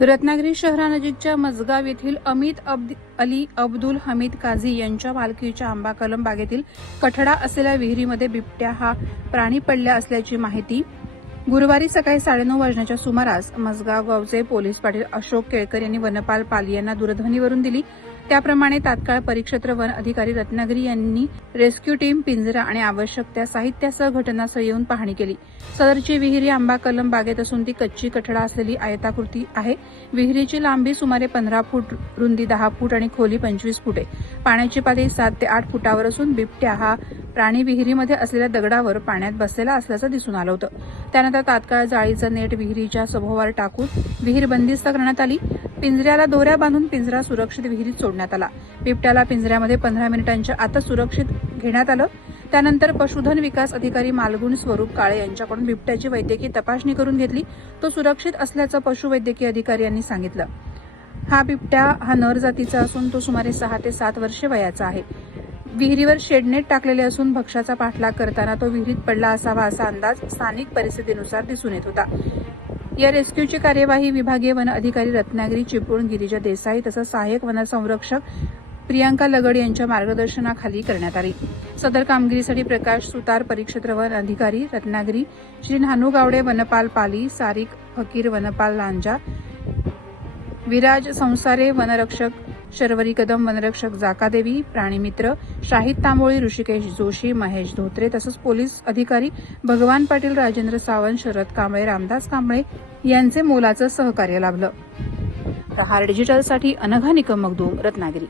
रत्नागिरी शहरानजीकच्या मजगाव येथील अमित अब्द अली अब्दुल हमीद काझी यांच्या मालकीच्या आंबा कलम बागेतील कठडा असलेल्या विहिरीमध्ये बिबट्या हा प्राणी पडल्या असल्याची माहिती गुरुवारी सकाळी साडेनऊ वाजण्याच्या सुमारास मजगाव गावचे पोलीस पाटील अशोक केळकर यांनी वनपाल पाली यांना दूरध्वनीवरून दिली. त्याप्रमाणे तात्काळ परिक्षेत्र वन अधिकारी रत्नागिरी यांनी रेस्क्यू टीम पिंजरा आणि आवश्यक त्या साहित्यासह घटनास्थळी येऊन पाहणी केली. सदरची विहिरी आंबा कलम बागेत असून ती कच्ची कठडा असलेली आयताकृती आहे. विहिरीची लांबी सुमारे पंधरा फूट रुंदी दहा फूट आणि खोली पंचवीस फुटे पाण्याची पातळी सात ते आठ फुटावर असून बिबट्या हा प्राणी विहिरीमध्ये असलेल्या दगडावर पाण्यात बसलेला असल्याचं दिसून आलं होतं. त्यानंतर तात्काळ जाळीचं नेट विहिरीच्या सभोवार टाकून विहीर बंदिस्त करण्यात आली. पिंजऱ्याला दोऱ्या बांधून पिंजरा सुरक्षित विहिरीत सोडण्यात आला. बिबट्याला पिंजऱ्यामध्ये पंधरा मिनिटांच्या आता सुरक्षित घेण्यात आलं. त्यानंतर पशुधन विकास अधिकारी मालगुण स्वरूप काळे यांच्याकडून बिबट्याची वैद्यकीय तपासणी करून घेतली. तो सुरक्षित असल्याचं पशुवैद्यकीय अधिकारी यांनी सांगितलं. हा बिबट्या हा नर जातीचा असून तो सुमारे सहा ते सात वर्षे वयाचा आहे. विहिरीवर शेडनेट टाकलेले असून भक्ष्याचा पाठलाग करताना तो विहिरीत पडला असावा असा अंदाज स्थानिक परिस्थितीनुसार दिसून येत होता. या रेस्क्यूची कार्यवाही विभागीय वन अधिकारी रत्नागिरी चिपळूण गिरिजा देसाई तसंच सहाय्यक वनसंरक्षक प्रियांका लगड यांच्या मार्गदर्शनाखाली करण्यात आली. सदर कामगिरीसाठी प्रकाश सुतार परिक्षेत्र वन अधिकारी रत्नागिरी श्री नानू गावडे वनपाल पाली सारिक फकीर वनपाल लांजा विराज संसारे वनरक्षक शर्वरी कदम वनरक्षक जाकादेवी प्राणीमित्र शाहिद तांबोळी ऋषिकेश जोशी महेश धोत्रे तसंच पोलीस अधिकारी भगवान पाटील राजेंद्र सावंत शरद कांबळे रामदास कांबळे यांचे मोलाचं सहकार्य लाभलं. प्रहार डिजिटलसाठी अनघा निकम मगदूम रत्नागिरी.